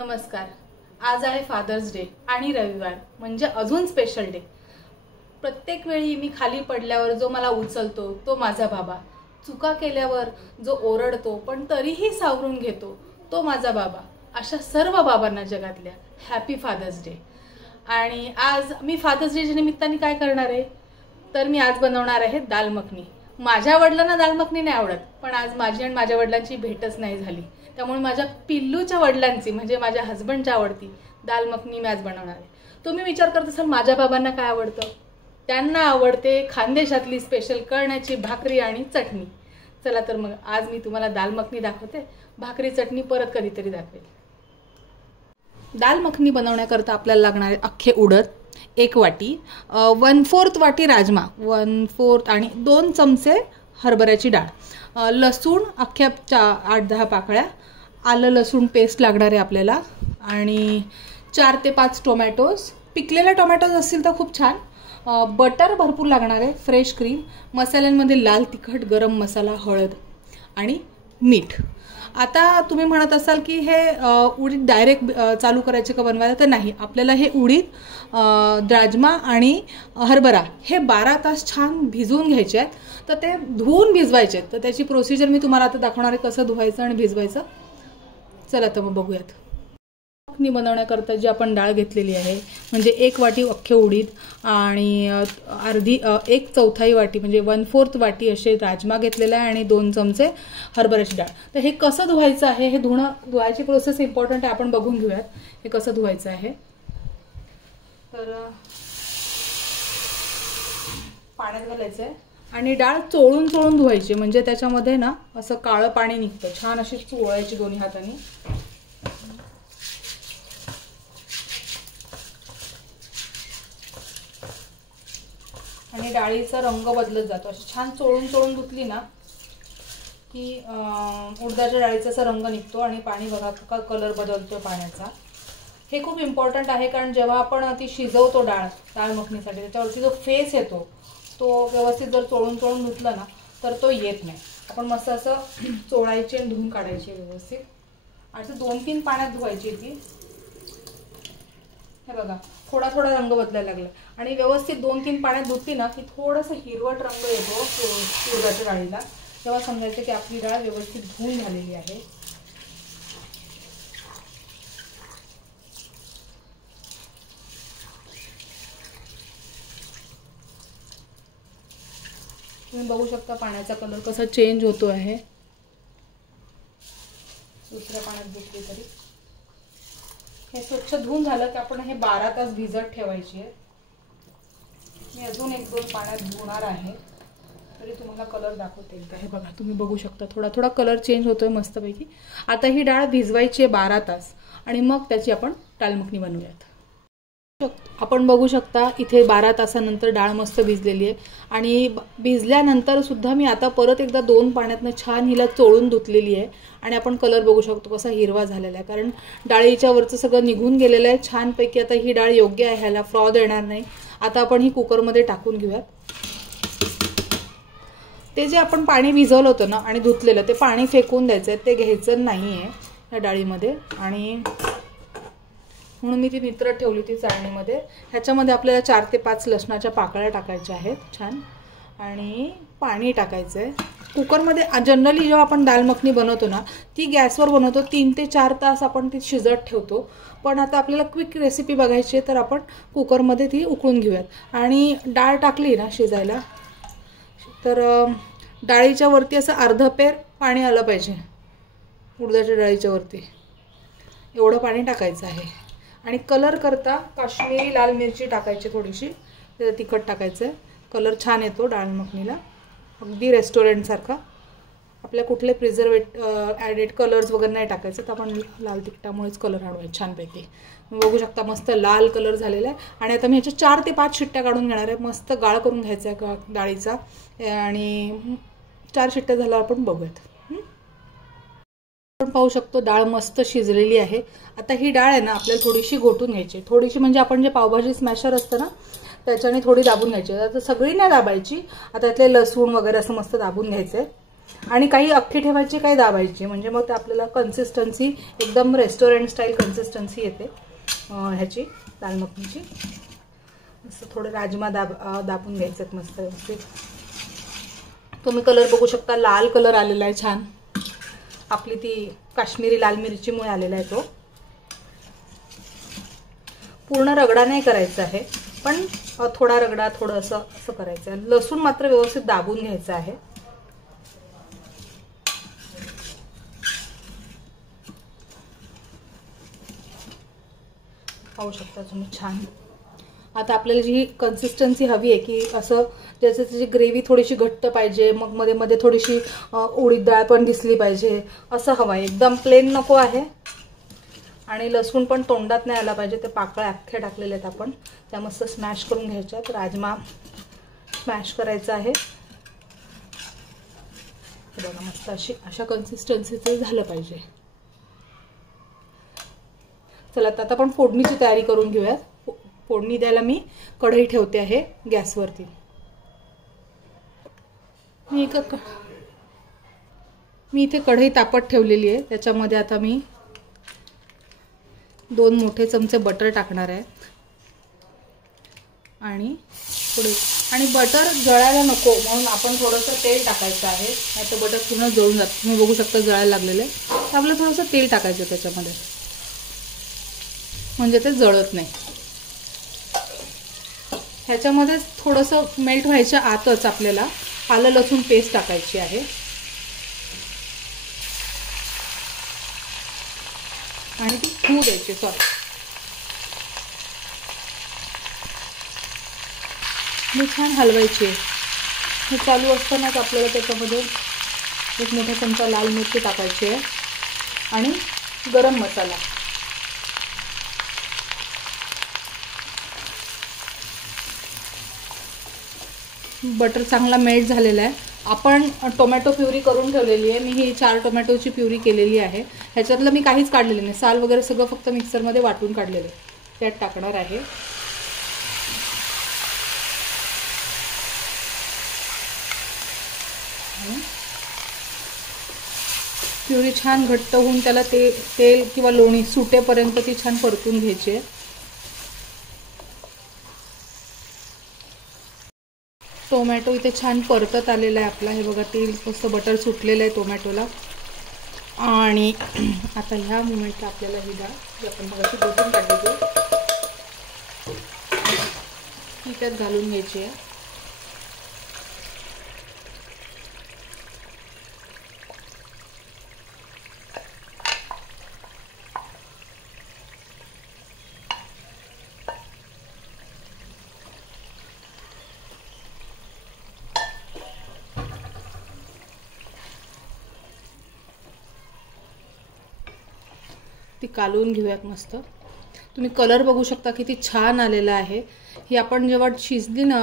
नमस्कार. आज आहे फादर्स डे आणि रविवार म्हणजे अजून स्पेशल डे. प्रत्येक वेळी मी खाली पडल्यावर जो मला उचलतो तो माझा बाबा. चुका केल्यावर जो ओरडतो पण तरीही सावरून घेतो तो माझा बाबा. अशा सर्व बाबांना जगातल्या हॅपी फादर्स डे. आणि आज मी फादर्स डेच्या निमित्ताने काय करणार आहे तर मी आज बनवणार आहे दाल मखनी. माझ्या वडिलांना दाल मखनी नाही आवडत, पण आज माझी आणि माझ्या वडिलांची भेटच नाही झाली, त्यामुळे माझ्या पिल्लूच्या वडिलांची म्हणजे माझ्या हस्बंडच्या आवडती दाल मखनी मी आज बनवणार आहे. तुम्ही विचार करत असाल माझ्या बाबांना काय आवडतं. त्यांना आवडते खानदेशातली स्पेशल कळण्याची भाकरी आणि चटणी. चला तर मग आज मी तुम्हाला दाल मखनी दाखवते. भाकरी चटणी परत कधीतरी दाखवेल. दाल मखनी बनवण्याकरता आपल्याला लागणार आहे अख्खे उडद 1 वाटी, 1/4 वाटी राजमा, 1/4 आणि 2 चमचे हरभऱ्याची डाळ, लसूण अख्ख्या 8-10 पाकळ्या, आलं लसूण पेस्ट लागणार आहे आपल्याला, आणि 4 ते 5 टोमॅटोज. पिकलेले टोमॅटोज असतील तर खूप छान. बटर भरपूर लागणार आहे, फ्रेश क्रीम, मसाल्यांमध्ये लाल तिखट, गरम मसाला, हळद आणि मीठ. आता तुम्ही म्हणत असाल की हे उडीद डायरेक्ट चालू करायचे का बनवायला, तर नाही. आपल्याला हे उडीद, राजमा आणि हरभरा हे 12 तास छान भिजवून घ्यायचे आहेत. तर ते धुवून भिजवायचे आहेत. तर त्याची प्रोसिजर मी तुम्हाला आता दाखवणार आहे, कसं धुवायचं आणि भिजवायचं. चला तर मग बघूयात. मखनी बनवण्याकरता जी आपण डाळ घेतलेली आहे म्हणजे 1 वाटी अख्खे उडीद आणि 1/4 वाटी म्हणजे 1/4 वाटी असे राजमा घेतलेला आहे आणि 2 चमचे हरभऱ्याची डाळ. तर हे कसं धुवायचं आहे, हे धुवायची प्रोसेस इम्पॉर्टंट आहे. आपण बघून घेऊयात हे कसं धुवायचं आहे. तर पाण्यात घालायचं आहे आणि डाळ चोळून चोळून धुवायची, म्हणजे त्याच्यामध्ये ना असं काळं पाणी निघतं. छान अशी चोळायची दोन्ही हातांनी. आणि डाळीचा रंग बदलत जातो. अशी छान चोळून चोळून धुतली ना की उडदाच्या डाळीचा असा रंग निघतो आणि पाणी बघा का कलर बदलतो पाण्याचा. हे खूप इम्पॉर्टंट आहे, कारण जेव्हा आपण ती शिजवतो दाल मखनीसाठी त्याच्यावरती जो फेस येतो तो व्यवस्थित जर चोळून चोळून धुतला ना तर तो येत नाही. आपण मस्त असं चोळायची आणि धुवून काढायची व्यवस्थित. असं 2-3 पाण्यात धुवायची ती. हे बघा थोडा थोडा रंग बदलायला लागला आणि व्यवस्थित 2-3 पाण्यात धुतली ना की थोडंसं हिरवट रंग येतो उडदाच्या डाळीला. तेव्हा समजायचं की आपली डाळ व्यवस्थित धुवून झालेली आहे. तुम्ही बघू शकता पाण्याचा कलर कसा चेंज होतो आहे. दुसऱ्या पाण्यात धुतली तरी हे स्वच्छ धुवून झालं की आपण हे 12 तास भिजत ठेवायची आहे. मी अजून 1-2 पाण्यात धुणार आहे तरी तुम्हाला कलर दाखवते एकदा. हे बघा तुम्ही बघू शकता थोडा थोडा कलर चेंज होतोय मस्तपैकी. आता ही डाळ भिजवायची आहे 12 तास आणि मग त्याची आपण दाल मखनी बनवूयात. आपण बघू शकता इथे 12 तासानंतर डाळ मस्त भिजलेली आहे आणि भिजल्यानंतर सुद्धा मी आता परत एकदा 2 पाण्यातनं छान हिला चोळून धुतलेली आहे. आणि आपण कलर बघू शकतो कसा हिरवा झालेला आहे, कारण डाळीच्या वरचं सगळं निघून गेलेलं आहे छानपैकी. आता ही डाळ योग्य आहे, ह्याला फ्रॉद येणार नाही. आता आपण ही कुकरमध्ये टाकून घेऊयात. ते जे आपण पाणी भिजवलं होतं ना आणि धुतलेलं ते पाणी फेकून द्यायचं आहे, ते घ्यायचं नाही आहे या डाळीमध्ये. आणि म्हणून मी ती नितरत ठेवली ती चाळणीमध्ये. ह्याच्यामध्ये आपल्याला 4 ते 5 लसणाच्या पाकळ्या टाकायच्या आहेत छान, आणि पाणी टाकायचं आहे. कुकरमध्ये जनरली जेव्हा आपण दाल मखनी बनवतो ना ती गॅसवर बनवतो, 3 ते 4 तास आपण ती शिजत ठेवतो. पण आता आपल्याला क्विक रेसिपी बघायची आहे तर आपण कुकरमध्ये ती उकळून घेऊयात. आणि डाळ टाकली ना शिजायला तर डाळीच्या वरती असं अर्ध पेर पाणी आलं पाहिजे. उडदाच्या डाळीच्या वरती एवढं पाणी टाकायचं आहे. आणि कलर करता काश्मीरी लाल मिरची टाकायची थोडीशी, त्याचं तिखट टाकायचं आहे. कलर छान येतो डाळ मखनीला, अगदी रेस्टॉरंटसारखा. आपल्या कुठले ॲडेड कलर्स वगैरे नाही टाकायचं, तर आपण लाल तिखटामुळेच कलर आणूया छानपैकी. बघू शकता मस्त लाल कलर झालेला आहे. आणि आता मी ह्याच्या 4 ते 5 शिट्ट्या काढून घेणार आहे. मस्त गाळ करून घ्यायचा आहे डाळीचा. आणि 4 शिट्ट्या झाल्यावर आपण बघूयात. आपण पाहू शकतो डाळ मस्त शिजलेली आहे. आता ही डाळ आहे ना आपल्याला थोडीशी घोटून घ्यायची. थोडीशी म्हणजे आपण जे पावभाजी स्मॅशर असतं ना त्याच्याने थोडी दाबून घ्यायची. आता सगळी नाही दाबायची. आता त्यातले लसूण वगैरे असं मस्त दाबून घ्यायचं आहे. आणि काही अख्खी ठेवायची, काही दाबायची, म्हणजे मग ते आपल्याला कन्सिस्टन्सी एकदम रेस्टॉरंट स्टाईल कन्सिस्टन्सी येते ह्याची दाल मखनीची. असं थोडं राजमा दाबून घ्यायचं मस्त व्यवस्थित. तुम्ही कलर बघू शकता, लाल कलर आलेला आहे छान. आपली ती काश्मीरी लाल मिरचीमुळे आलेला आहे तो. पूर्ण रगडा नाही करायचा आहे, पण थोडा रगडा, थोडं असं करायचं आहे. लसूण मात्र व्यवस्थित दाबून घ्यायचं आहे. पाहू शकता तुम्ही छान. आता आपल्याला जी कन्सिस्टन्सी हवी आहे की असं ज्याचं त्याची ग्रेव्ही थोडीशी घट्ट पाहिजे, मग मध्ये मध्ये थोडीशी उडीद डाळ पण दिसली पाहिजे, असं हवं आहे. एकदम प्लेन नको आहे. आणि लसूण पण तोंडात नाही आला पाहिजे. ते पाकळ्या अख्खे टाकलेले आहेत आपण, त्या मस्त स्मॅश करून घ्यायच्यात. राजमा स्मॅश करायचा आहे. बघा मस्त अशा कन्सिस्टन्सीचं झालं पाहिजे. चला आता आपण फोडणीची तयारी करून घेऊयात. फोडणी द्यायला मी कढई ठेवते आहे गॅसवरती. मी इथे कढई तापत ठेवलेली आहे. त्याच्यामध्ये आता मी 2 मोठे चमचे बटर टाकणार आहे. आणि बटर जळायला नको म्हणून आपण थोडंसं तेल टाकायचं आहे, नाही तर बटर पूर्ण जळून जातं. तुम्ही बघू शकता जळायला लागलेलं आहे. तर आपलं थोडंसं तेल टाकायचं त्याच्यामध्ये, म्हणजे ते जळत नाही. ह्याच्यामध्ये थोडंसं मेल्ट व्हायच्या आतच आपल्याला आलं लसूण पेस्ट टाकायची आहे. आणि ती होऊ द्यायची. मी छान हलवायची आहे. हे चालू असतानाच आपल्याला त्याच्यामध्ये 1 मोठा चमचा लाल मिरची टाकायची आहे आणि गरम मसाला. बटर चांगला मेल्ट झालेला आहे. आपण टोमॅटो प्युरी करून ठेवलेली आहे. मी ही 4 टोमॅटोची प्युरी केलेली आहे. ह्याच्यातलं मी काहीच काढलेलं नाही, साल वगैरे सगळं फक्त मिक्सरमध्ये वाटून काढलेलं आहे. त्यात टाकणार आहे. प्युरी छान घट्ट होऊन त्याला तेल किंवा लोणी सुटेपर्यंत ती छान परतून घ्यायची आहे. टोमॅटो इथे छान परतत आलेला आहे आपला. हे बघा तेल मस्त बटर सुटलेलं आहे टोमॅटोला. आणि आता ह्या मोमेंटला आपल्याला ही डाळ जी आपण बघायची गोठून काढली ती त्यात घालून घ्यायची आहे. ती कालवून घेऊयात मस्त. तुम्ही कलर बघू शकता किती छान आलेला आहे. ही आपण जेव्हा शिजली ना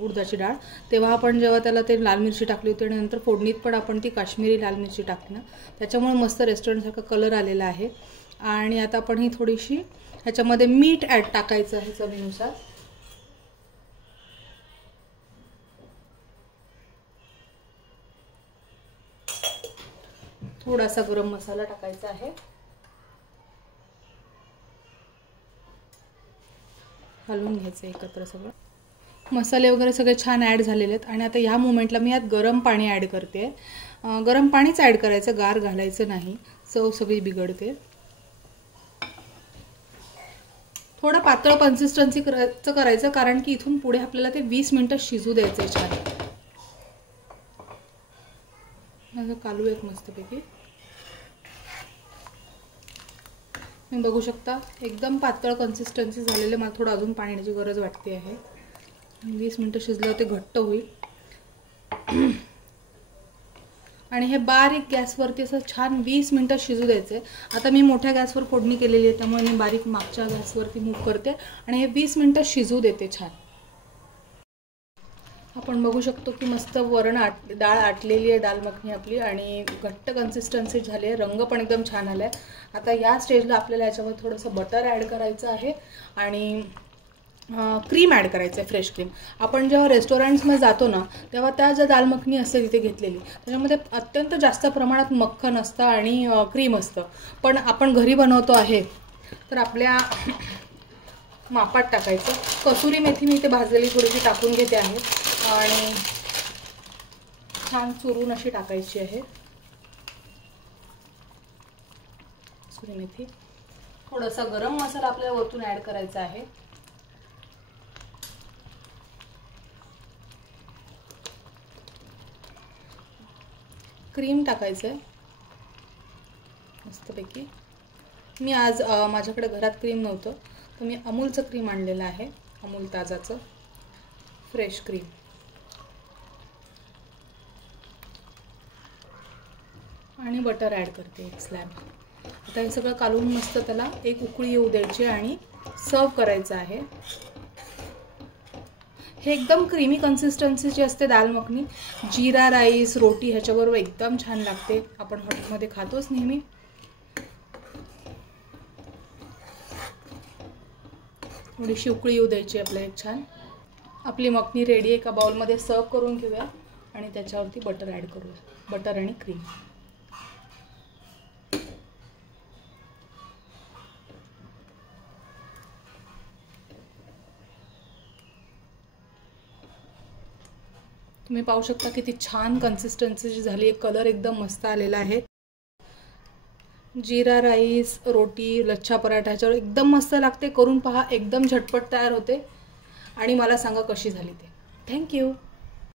उडदाची डाळ, तेव्हा आपण जेव्हा त्याला ते लाल मिरची टाकली होती आणि नंतर फोडणीत पण आपण ती काश्मीरी लाल मिरची टाकली ना, त्याच्यामुळे मस्त रेस्टॉरंटसारखा कलर आलेला आहे. आणि आता आपण ही थोडीशी ह्याच्यामध्ये मीठ टाकायचं आहे चवीनुसार. थोडासा गरम मसाला टाकायचा आहे. हलवून घ्यायचं एकत्र सगळं. मसाले वगैरे सगळे छान ॲड झालेले आहेत. आणि आता ह्या मोमेंटला मी यात गरम पाणी ॲड करते. गरम पाणीच ॲड करायचं, गार घालायचं नाही, चव सगळी बिघडते. थोडं पातळ कन्सिस्टन्सी करायचं, कारण की इथून पुढे आपल्याला ते 20 मिनिटं शिजू द्यायचं आहे छान. असं कालू एक मस्तपैकी. तुम्ही बघू शकता एकदम पातळ कन्सिस्टन्सी झालेले. मला थोडं अजून पाण्याची गरज वाटते आहे. 20 मिनिटं शिजल्यावर ते घट्ट होईल. आणि हे बारीक गॅसवरती असं छान 20 मिनिटं शिजू द्यायचं आहे. आता मी मोठ्या गॅसवर फोडणी केलेली आहे, त्यामुळे मी बारीक मागच्या गॅसवरती मूव करते आणि हे 20 मिनिटं शिजू देते छान. आपण बघू शकतो की मस्त डाळ आटलेली आहे दाल मखनी आपली, आणि घट्ट कन्सिस्टन्सी झाली आहे. रंग पण एकदम छान आला आहे. आता या स्टेजला आपल्याला याच्यामध्ये थोडंसं बटर ॲड करायचं आहे आणि क्रीम ॲड करायचं आहे, फ्रेश क्रीम. आपण जेव्हा रेस्टॉरंट्समध्ये जातो ना तेव्हा त्या ज्या दाल मखनी असते तिथे घेतलेली त्याच्यामध्ये अत्यंत जास्त प्रमाणात मक्खन असतं आणि क्रीम असतं. पण आपण घरी बनवतो आहे तर आपल्या मापात टाकायचं. कसुरी मेथी मी इथे भाजलेली थोडीशी टाकून घेते आहे आणि छान चुरून अशी टाकायची आहे कसुरी मेथी. थोडासा गरम मसाला आपल्याला वरतून ॲड करायचा आहे. क्रीम टाकायचं आहे मस्तपैकी. मी आज माझ्याकडे घरात क्रीम नव्हतं तर मी अमूलचं क्रीम आणलेलं आहे, अमूल ताजाचं फ्रेश क्रीम. आणि बटर ॲड करते एक स्लॅब. आता हे सगळं कालवून मस्त त्याला एक उकळी येऊ द्यायची आणि सर्व करायचं आहे. हे एकदम क्रीमी कन्सिस्टन्सीची असते दाल मखनी. जीरा राईस रोटी ह्याच्याबरोबर एकदम छान लागते. आपण हॉटेलमध्ये खातोच नेहमी. थोडीशी उकळी येऊ द्यायची आपल्याला एक छान. आपली मखनी रेडी. एका बाउलमध्ये सर्व करून घेऊया आणि त्याच्यावरती बटर ॲड करूया, बटर आणि क्रीम. तुम्ही पाहू शकता किती छान कन्सिस्टन्सी झाली आहे. कलर एकदम मस्त आलेला आहे. जीरा राईस रोटी लच्छा पराठा ह्याच्यावर एकदम मस्त लागते. करून पहा, एकदम झटपट तयार होते आणि मला सांगा कशी झाली ते. थँक्यू.